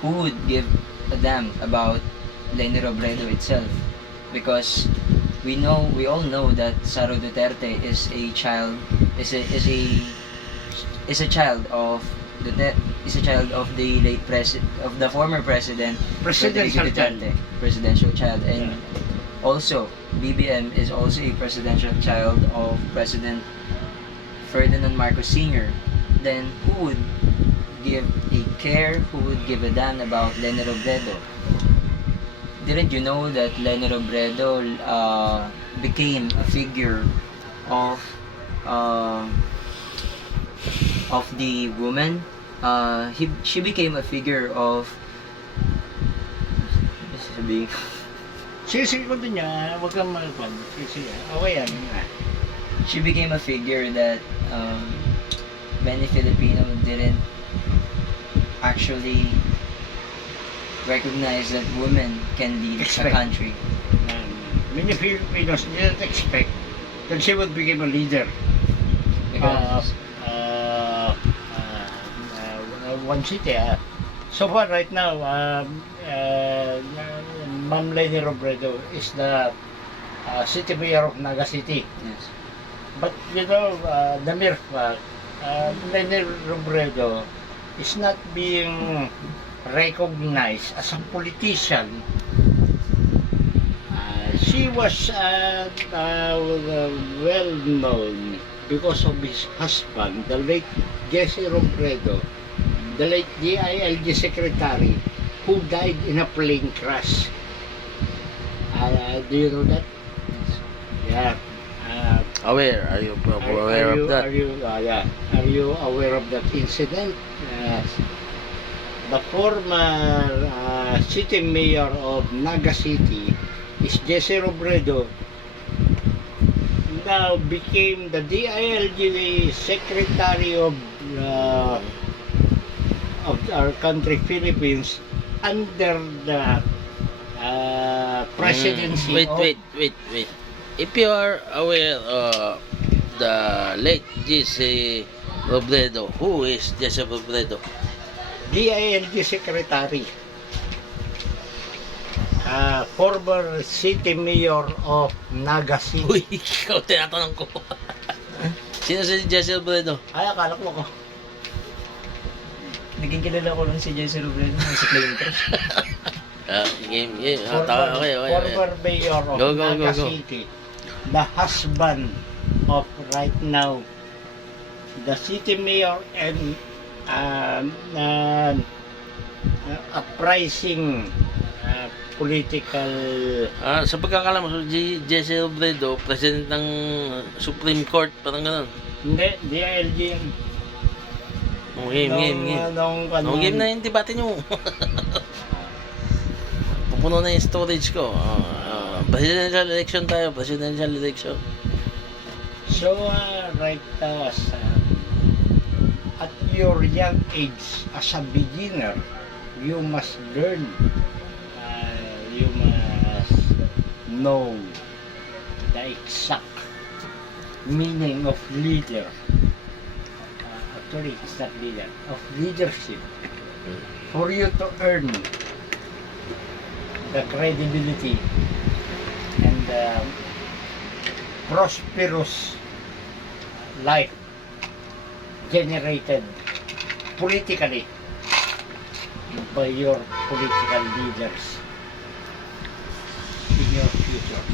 who would give a damn about Leni Robredo itself? Because we all know that Sara Duterte is a child is a child of is a child of the late of the former president Presidential Rodrigo child. Duterte, presidential child, and also BBM is also a presidential child of President Ferdinand Marcos Sr. Then who would give a care, who would give a damn about Leni Robredo? Didn't you know that Leni Robredo became a figure of uh, the woman? She became a figure of sabi Sige, ko din niya. Huwag kang malapad. Sige, okay yan. she became a figure that many Filipino didn't actually recognize that women can lead a Expect. country. Many Filipinos didn't expect that she would become a leader. Because One city. So far, right now, Ma'am Leni Robredo is the city mayor of Naga City. yes, But you know, the mere fact, Leni Robredo is not being recognized as a politician. She was well known because of his husband, the late Jesse Robredo, the late DILG secretary, who died in a plane crash. Do you know that? Yeah. Aware? Are you aware of that? Are you aware of that incident? The former city mayor of Naga City is Jesse Robredo, now became the DILG secretary of our country, Philippines, under the presidency Wait, of wait. If you are aware of the late Jesse Robredo, who is Jesse Robredo? DILG secretary, former city mayor of Naga City. Uy, ikaw tinatanong ko. Sino si Jesse Robredo? Ay, akala ko ako. naging kilala ko lang si Jesse Robredo sa plane crash. Game. Okay. Former mayor of Go. Naga City, the husband of right now the city mayor and uprising political. Sa pagkakalam mo, si Jesse Robredo, president ng Supreme Court, parang gano'n. Hindi, DILG yan. Game. Game na yung debate nyo. Pupuno na yung storage ko. Presidential election tayo, presidential election. So, right at your young age, as a beginner, you must learn, you must know the exact meaning of leader. Actually, it's not leader, of leadership. For you to earn the credibility and the prosperous life generated politically by your political leaders in your future.